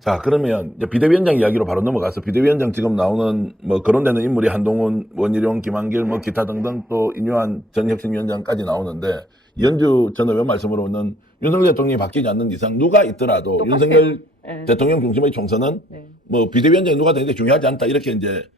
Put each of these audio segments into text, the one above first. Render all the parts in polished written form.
자, 그러면 이제 비대위원장 이야기로 바로 넘어가서 비대위원장 지금 나오는 뭐 거론되는 인물이 한동훈, 원희룡, 김한길 뭐 기타 등등 또 인요한 전 혁신위원장까지 나오는데 이현주 전 의원 말씀으로는 윤석열 대통령이 바뀌지 않는 이상 누가 있더라도 똑같아요. 윤석열 네. 대통령 중심의 총선은 네. 뭐 비대위원장이 누가 되는 게 중요하지 않다 이렇게 이제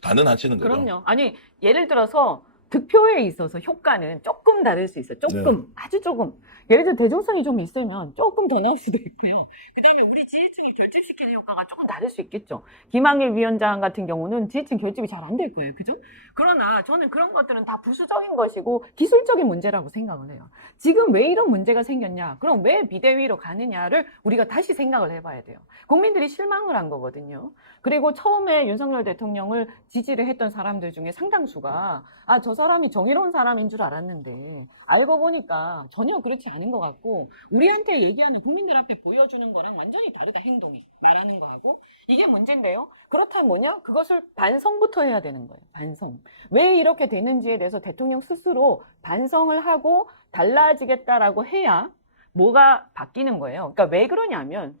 단언하시는 거죠. 그럼요. 아니 예를 들어서 득표에 있어서 효과는 조금 다를 수 있어요. 조금, 아주 조금. 예를 들어 대중성이 좀 있으면 조금 더 나올 수도 있고요. 그다음에 우리 지지층이 결집시키는 효과가 조금 다를 수 있겠죠. 김한길 위원장 같은 경우는 지지층 결집이 잘 안 될 거예요. 그죠? 그러나 저는 그런 것들은 다 부수적인 것이고 기술적인 문제라고 생각을 해요. 지금 왜 이런 문제가 생겼냐? 그럼 왜 비대위로 가느냐를 우리가 다시 생각을 해봐야 돼요. 국민들이 실망을 한 거거든요. 그리고 처음에 윤석열 대통령을 지지를 했던 사람들 중에 상당수가 아, 저 사람이 정의로운 사람인 줄 알았는데 알고 보니까 전혀 그렇지 않은 것 같고 우리한테 얘기하는 국민들 앞에 보여주는 거랑 완전히 다르다. 행동이 말하는 거하고 이게 문제인데요. 그렇다면 뭐냐? 그것을 반성부터 해야 되는 거예요. 반성. 왜 이렇게 되는지에 대해서 대통령 스스로 반성을 하고 달라지겠다라고 해야 뭐가 바뀌는 거예요. 그러니까 왜 그러냐면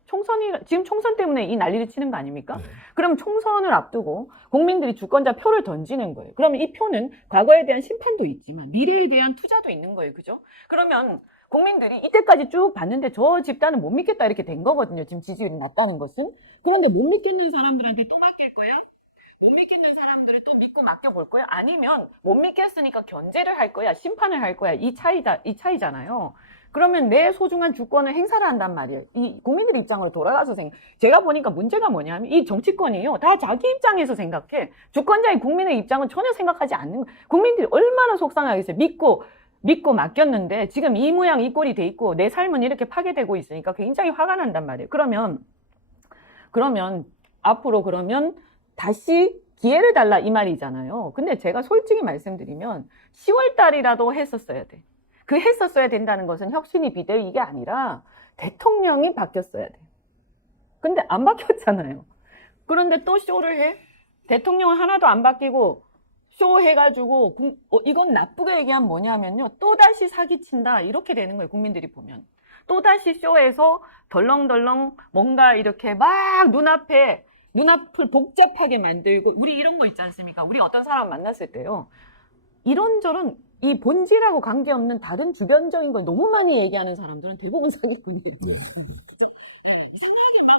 지금 총선 때문에 이 난리를 치는 거 아닙니까? 네. 그럼 총선을 앞두고 국민들이 주권자 표를 던지는 거예요. 그러면 이 표는 과거에 대한 심판도 있지만 미래에 대한 투자도 있는 거예요. 그죠? 그러면 국민들이 이때까지 쭉 봤는데 저 집단은 못 믿겠다 이렇게 된 거거든요. 지금 지지율이 낮다는 것은. 그런데 못 믿겠는 사람들한테 또 맡길 거예요? 못 믿겠는 사람들을 또 믿고 맡겨볼 거야? 아니면 못 믿겠으니까 견제를 할 거야? 심판을 할 거야? 이 차이잖아요. 그러면 내 소중한 주권을 행사를 한단 말이에요. 이 국민들 입장으로 돌아가서 제가 보니까 문제가 뭐냐면 이 정치권이요. 다 자기 입장에서 생각해. 주권자인 국민의 입장은 전혀 생각하지 않는 거예요. 국민들이 얼마나 속상하겠어요. 믿고 맡겼는데 지금 이 모양 이 꼴이 돼 있고 내 삶은 이렇게 파괴되고 있으니까 굉장히 화가 난단 말이에요. 그러면 앞으로 다시 기회를 달라 이 말이잖아요. 근데 제가 솔직히 말씀드리면 10월 달이라도 했었어야 돼. 그 했었어야 된다는 것은 혁신이 비대위 이게 아니라 대통령이 바뀌었어야 돼. 근데 안 바뀌었잖아요. 그런데 또 쇼를 해? 대통령은 하나도 안 바뀌고 쇼 해가지고 이건 나쁘게 얘기하면 뭐냐면요. 또다시 사기친다 이렇게 되는 거예요. 국민들이 보면. 또다시 쇼에서 덜렁덜렁 뭔가 이렇게 막 눈앞을 복잡하게 만들고 우리 이런 거 있지 않습니까? 우리 어떤 사람 만났을 때요. 이런저런 이 본질하고 관계없는 다른 주변적인 걸 너무 많이 얘기하는 사람들은 대부분 사기꾼이에요. 네. 이상하게 막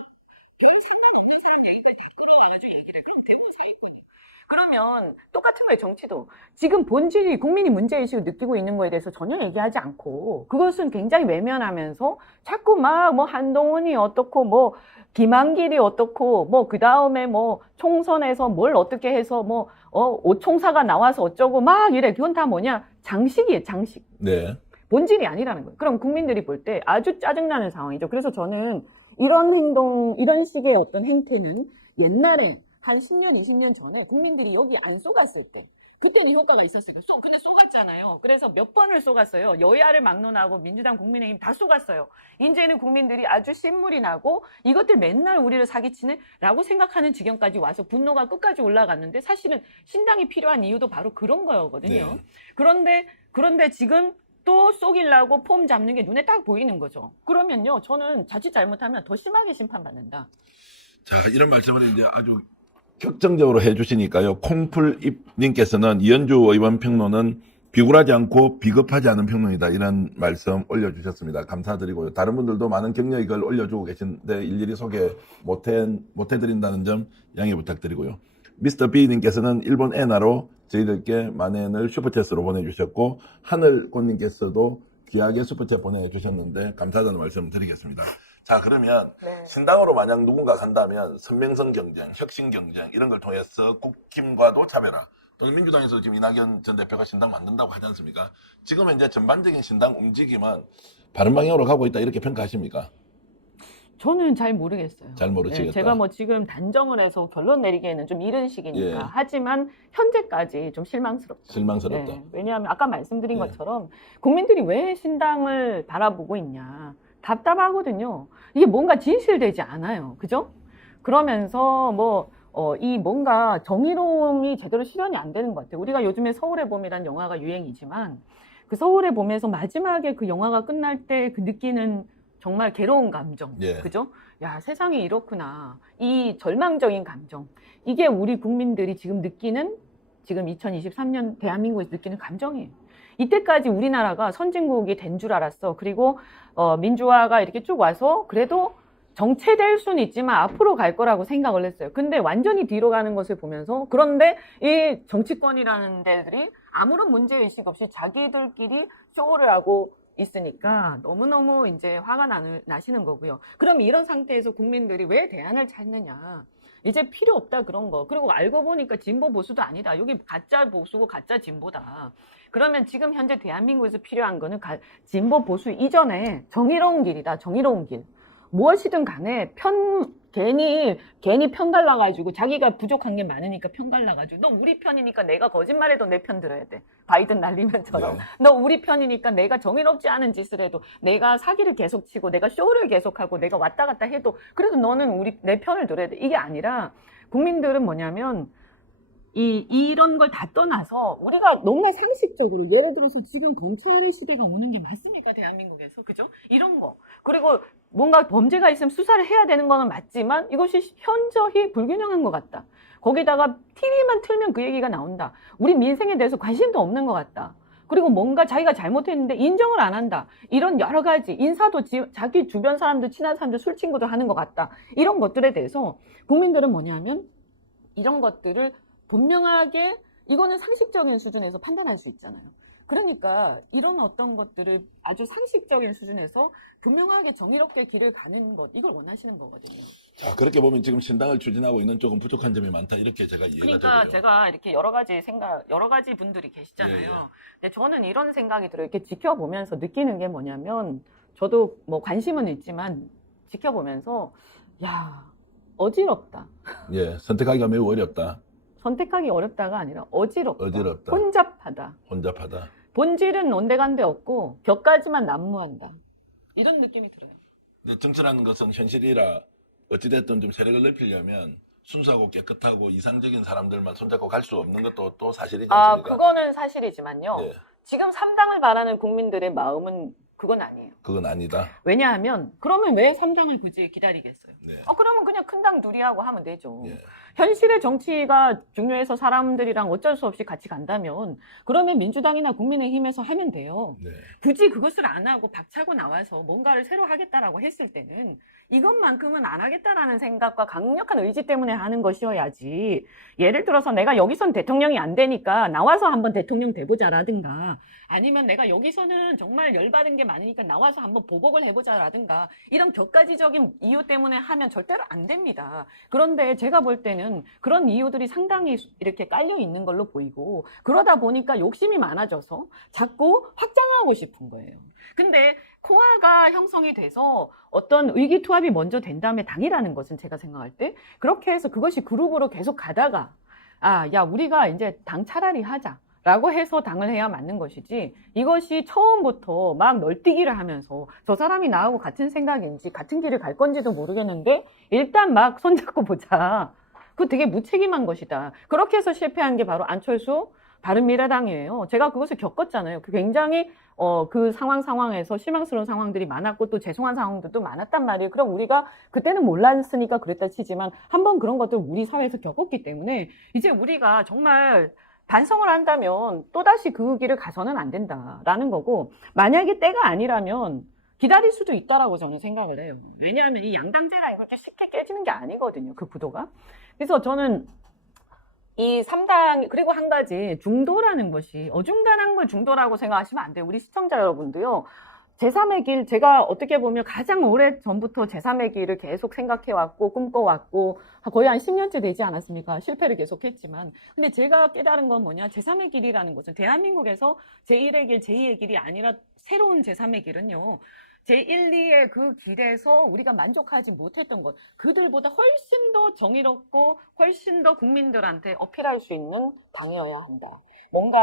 별 상관없는 사람 얘기까지 다 끌어와가지고 얘기를 그럼 대부분 사기꾼이에요. 그러면 똑같은 거예요. 정치도. 지금 본질이 국민이 문제의식을 느끼고 있는 거에 대해서 전혀 얘기하지 않고 그것은 굉장히 외면하면서 자꾸 막 뭐 한동훈이 어떻고 뭐 김한길이 어떻고 뭐 그 다음에 뭐 총선에서 뭘 어떻게 해서 뭐 오총사가 나와서 어쩌고 막 이래. 그건 다 뭐냐? 장식이에요. 장식. 네. 본질이 아니라는 거예요. 그럼 국민들이 볼 때 아주 짜증나는 상황이죠. 그래서 저는 이런 식의 어떤 행태는 옛날에 한 10년, 20년 전에 국민들이 여기 안 쏘갔을 때 그때는 효과가 있었어요. 근데 쏘갔잖아요. 그래서 몇 번을 쏘갔어요. 여야를 막론하고 민주당, 국민의힘 다 쏘갔어요. 이제는 국민들이 아주 신물이 나고 이것들 맨날 우리를 사기치네? 라고 생각하는 지경까지 와서 분노가 끝까지 올라갔는데 사실은 신당이 필요한 이유도 바로 그런 거거든요. 네. 그런데 지금 또 쏘기려고 폼 잡는 게 눈에 딱 보이는 거죠. 그러면요. 저는 자칫 잘못하면 더 심하게 심판받는다. 자, 이런 말씀을 이제 아주 격정적으로 해주시니까요. 콩풀입님께서는 이현주 의원 평론은 비굴하지 않고 비겁하지 않은 평론이다. 이런 말씀 올려주셨습니다. 감사드리고요. 다른 분들도 많은 격려 이걸 올려주고 계신데 일일이 소개 못해드린다는 점 양해 부탁드리고요. 미스터 B님께서는 일본 엔화로 저희들께 만엔을 슈퍼챗으로 보내주셨고 하늘꽃님께서도 귀하게 슈퍼챗 보내주셨는데 감사하다는 말씀 드리겠습니다. 자, 그러면 네. 신당으로 만약 누군가 간다면 선명성 경쟁, 혁신 경쟁 이런 걸 통해서 국힘과도 차별화 또는 민주당에서 지금 이낙연 전 대표가 신당 만든다고 하지 않습니까? 지금 이제 전반적인 신당 움직임은 바른 방향으로 가고 있다 이렇게 평가하십니까? 저는 잘 모르겠어요. 잘 모르시겠다. 제가 뭐 지금 단정을 해서 결론 내리기에는 좀 이른 시기니까. 예. 하지만 현재까지 좀 실망스럽죠. 실망스럽다. 왜냐하면 아까 말씀드린 예. 것처럼 국민들이 왜 신당을 바라보고 있냐. 답답하거든요. 이게 뭔가 진실되지 않아요. 그죠? 그러면서 이 뭔가 정의로움이 제대로 실현이 안 되는 것 같아요. 우리가 요즘에 서울의 봄이란 영화가 유행이지만 그 서울의 봄에서 마지막에 그 영화가 끝날 때 그 느끼는 정말 괴로운 감정. 예. 그죠? 야, 세상이 이렇구나. 이 절망적인 감정. 이게 우리 국민들이 지금 느끼는, 지금 2023년 대한민국에서 느끼는 감정이에요. 이때까지 우리나라가 선진국이 된 줄 알았어. 그리고 민주화가 이렇게 쭉 와서 그래도 정체될 수는 있지만 앞으로 갈 거라고 생각을 했어요. 근데 완전히 뒤로 가는 것을 보면서, 그런데 이 정치권이라는 데들이 아무런 문제의식 없이 자기들끼리 쇼를 하고 있으니까 너무너무 이제 화가 나시는 거고요. 그럼 이런 상태에서 국민들이 왜 대안을 찾느냐. 이제 필요 없다 그런 거. 그리고 알고 보니까 진보 보수도 아니다. 여기 가짜 보수고 가짜 진보다. 그러면 지금 현재 대한민국에서 필요한 거는 진보 보수 이전에 정의로운 길이다. 정의로운 길. 무엇이든 간에 괜히 편 갈라가지고 자기가 부족한 게 많으니까 편 갈라가지고 너 우리 편이니까 내가 거짓말해도 내 편 들어야 돼. 바이든 날리면처럼. 네. 너 우리 편이니까 내가 정의롭지 않은 짓을 해도, 내가 사기를 계속 치고 내가 쇼를 계속하고 내가 왔다 갔다 해도 그래도 너는 내 편을 들어야 돼. 이게 아니라 국민들은 뭐냐면 이런 걸 다 떠나서 우리가 너무나 상식적으로, 예를 들어서 지금 검찰의 시대가 오는 게 맞습니까? 대한민국에서. 그죠? 이런 거. 그리고 뭔가 범죄가 있으면 수사를 해야 되는 거는 맞지만 이것이 현저히 불균형한 것 같다. 거기다가 TV만 틀면 그 얘기가 나온다. 우리 민생에 대해서 관심도 없는 것 같다. 그리고 뭔가 자기가 잘못했는데 인정을 안 한다. 이런 여러 가지, 인사도 자기 주변 사람들, 친한 사람들, 술 친구도 하는 것 같다. 이런 것들에 대해서 국민들은 뭐냐면 이런 것들을 분명하게, 이거는 상식적인 수준에서 판단할 수 있잖아요. 그러니까 이런 어떤 것들을 아주 상식적인 수준에서 분명하게 정의롭게 길을 가는 것, 이걸 원하시는 거거든요. 자, 그렇게 보면 지금 신당을 추진하고 있는 쪽은 부족한 점이 많다. 이렇게 제가 이해가 그러니까 되고요. 제가 이렇게 여러 가지 분들이 계시잖아요. 예, 예. 근데 저는 이런 생각이 들어요. 이렇게 지켜보면서 느끼는 게 뭐냐면, 저도 뭐 관심은 있지만 지켜보면서, 야, 어지럽다. 예, 선택하기가 매우 어렵다. 선택하기 어렵다가 아니라 어지럽다. 어지럽다. 혼잡하다. 혼잡하다. 본질은 온데간데 없고 격까지만 난무한다. 이런 느낌이 들어요. 근데 정치라는 것은 현실이라 어찌됐든 좀 세력을 넓히려면 순수하고 깨끗하고 이상적인 사람들만 손잡고 갈 수 없는 것도 또 사실이지 않습니까? 그거는 사실이지만요. 예, 지금 3당을 바라는 국민들의 마음은 그건 아니에요. 그건 아니다. 왜냐하면 그러면 왜 3당을 굳이 기다리겠어요? 네. 그러면 그냥 큰 당 둘이 하고 하면 되죠. 예. 현실의 정치가 중요해서 사람들이랑 어쩔 수 없이 같이 간다면 그러면 민주당이나 국민의힘에서 하면 돼요. 네. 굳이 그것을 안 하고 박차고 나와서 뭔가를 새로 하겠다라고 했을 때는 이것만큼은 안 하겠다라는 생각과 강력한 의지 때문에 하는 것이어야지. 예를 들어서 내가 여기선 대통령이 안 되니까 나와서 한번 대통령 돼보자라든가, 아니면 내가 여기서는 정말 열받은 게 많으니까 나와서 한번 보복을 해보자라든가, 이런 격가지적인 이유 때문에 하면 절대로 안 됩니다. 그런데 제가 볼 때는 그런 이유들이 상당히 이렇게 깔려 있는 걸로 보이고, 그러다 보니까 욕심이 많아져서 자꾸 확장하고 싶은 거예요. 근데 코아가 형성이 돼서 어떤 의기투합이 먼저 된 다음에 당이라는 것은, 제가 생각할 때 그렇게 해서 그것이 그룹으로 계속 가다가 야, 우리가 이제 당 차라리 하자 라고 해서 당을 해야 맞는 것이지, 이것이 처음부터 막 널뛰기를 하면서 저 사람이 나하고 같은 생각인지 같은 길을 갈 건지도 모르겠는데 일단 막 손잡고 보자. 그거 되게 무책임한 것이다. 그렇게 해서 실패한 게 바로 안철수 바른미래당이에요. 제가 그것을 겪었잖아요. 굉장히 그 상황에서 실망스러운 상황들이 많았고 또 죄송한 상황들도 많았단 말이에요. 그럼 우리가 그때는 몰랐으니까 그랬다 치지만 한번 그런 것들 우리 사회에서 겪었기 때문에 이제 우리가 정말 반성을 한다면 또다시 그 길을 가서는 안 된다라는 거고, 만약에 때가 아니라면 기다릴 수도 있다라고 저는 생각을 해요. 왜냐하면 이 양당제가 이렇게 쉽게 깨지는 게 아니거든요. 그 구도가. 그래서 저는 이 3당, 그리고 한 가지, 중도라는 것이 어중간한 걸 중도라고 생각하시면 안 돼요. 우리 시청자 여러분도요. 제3의 길, 제가 어떻게 보면 가장 오래 전부터 제3의 길을 계속 생각해왔고 꿈꿔왔고 거의 한 10년째 되지 않았습니까? 실패를 계속했지만. 근데 제가 깨달은 건 뭐냐? 제3의 길이라는 것은 대한민국에서 제1의 길, 제2의 길이 아니라 새로운 제3의 길은요. 제1, 2의 그 길에서 우리가 만족하지 못했던 것, 그들보다 훨씬 더 정의롭고 훨씬 더 국민들한테 어필할 수 있는 당이어야 한다. 뭔가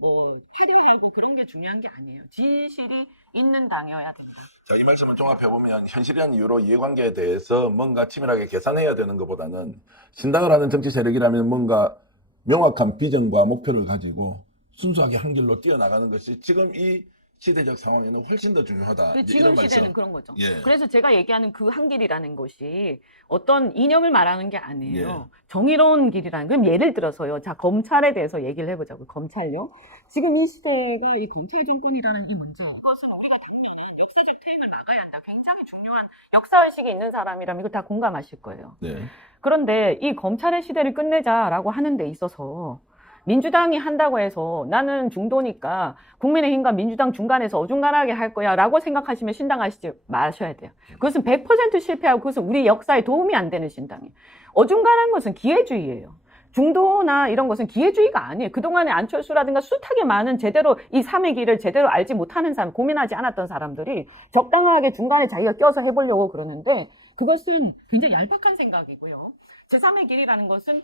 화려하고 그런 게 중요한 게 아니에요. 진실이 있는 당이어야 된다. 자, 이 말씀을 종합해보면 현실이란 이유로 이해관계에 대해서 뭔가 치밀하게 계산해야 되는 것보다는 신당을 하는 정치 세력이라면 뭔가 명확한 비전과 목표를 가지고 순수하게 한 길로 뛰어나가는 것이 지금 이 시대적 상황에는 훨씬 더 중요하다. 이제 지금 이런 말씀. 시대는 그런 거죠. 예. 그래서 제가 얘기하는 그 한 길이라는 것이 어떤 이념을 말하는 게 아니에요. 예. 정의로운 길이라는. 그럼 예를 들어서요. 자, 검찰에 대해서 얘기를 해보자고요. 검찰요. 지금 이 시대가 이 검찰 정권이라는 이 문제, 이것은 우리가 당면에 역사적 퇴행을 막아야 한다. 굉장히 중요한 역사의식이 있는 사람이라면 이거 다 공감하실 거예요. 네. 그런데 이 검찰의 시대를 끝내자라고 하는 데 있어서 민주당이 한다고 해서 나는 중도니까 국민의힘과 민주당 중간에서 어중간하게 할 거야 라고 생각하시면 신당하시지 마셔야 돼요. 그것은 100% 실패하고 그것은 우리 역사에 도움이 안 되는 신당이에요. 어중간한 것은 기회주의예요. 중도나 이런 것은 기회주의가 아니에요. 그동안에 안철수라든가 숱하게 많은 제대로 이 삶의 길을 제대로 알지 못하는 사람, 고민하지 않았던 사람들이 적당하게 중간에 자기가 껴서 해보려고 그러는데 그것은 굉장히 얄팍한 생각이고요. 제3의 길이라는 것은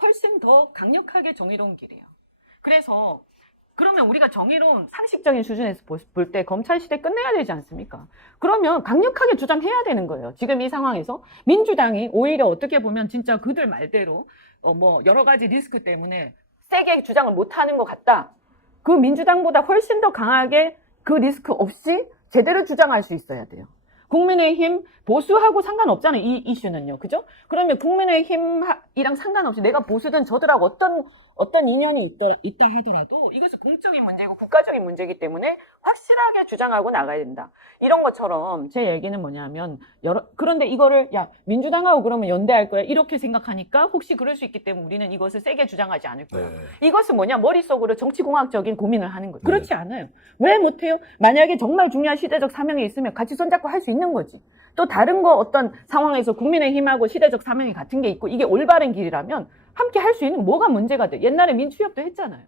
훨씬 더 강력하게 정의로운 길이에요. 그래서 그러면 우리가 정의로운 상식적인 수준에서 볼 때 검찰 시대 끝내야 되지 않습니까? 그러면 강력하게 주장해야 되는 거예요. 지금 이 상황에서 민주당이 오히려 어떻게 보면 진짜 그들 말대로 뭐 여러 가지 리스크 때문에 세게 주장을 못하는 것 같다. 그 민주당보다 훨씬 더 강하게 그 리스크 없이 제대로 주장할 수 있어야 돼요. 국민의힘 보수하고 상관없잖아요. 이 이슈는요. 그죠? 그러면 국민의힘이랑 상관없이 내가 보수든 저들하고 어떤 인연이 있다 하더라도 이것은 공적인 문제고 국가적인 문제이기 때문에 확실하게 주장하고 나가야 된다. 이런 것처럼 제 얘기는 뭐냐면 그런데 이거를 야 민주당하고 그러면 연대할 거야 이렇게 생각하니까 혹시 그럴 수 있기 때문에 우리는 이것을 세게 주장하지 않을 거야. 네. 이것은 뭐냐 머릿속으로 정치공학적인 고민을 하는 거예요. 그렇지 않아요. 왜 못해요? 만약에 정말 중요한 시대적 사명이 있으면 같이 손잡고 할 수 있는 거지. 또 다른 거 어떤 상황에서 국민의힘하고 시대적 사명이 같은 게 있고 이게 올바른 길이라면 함께 할 수 있는 뭐가 문제가 돼. 옛날에 민추협도 했잖아요.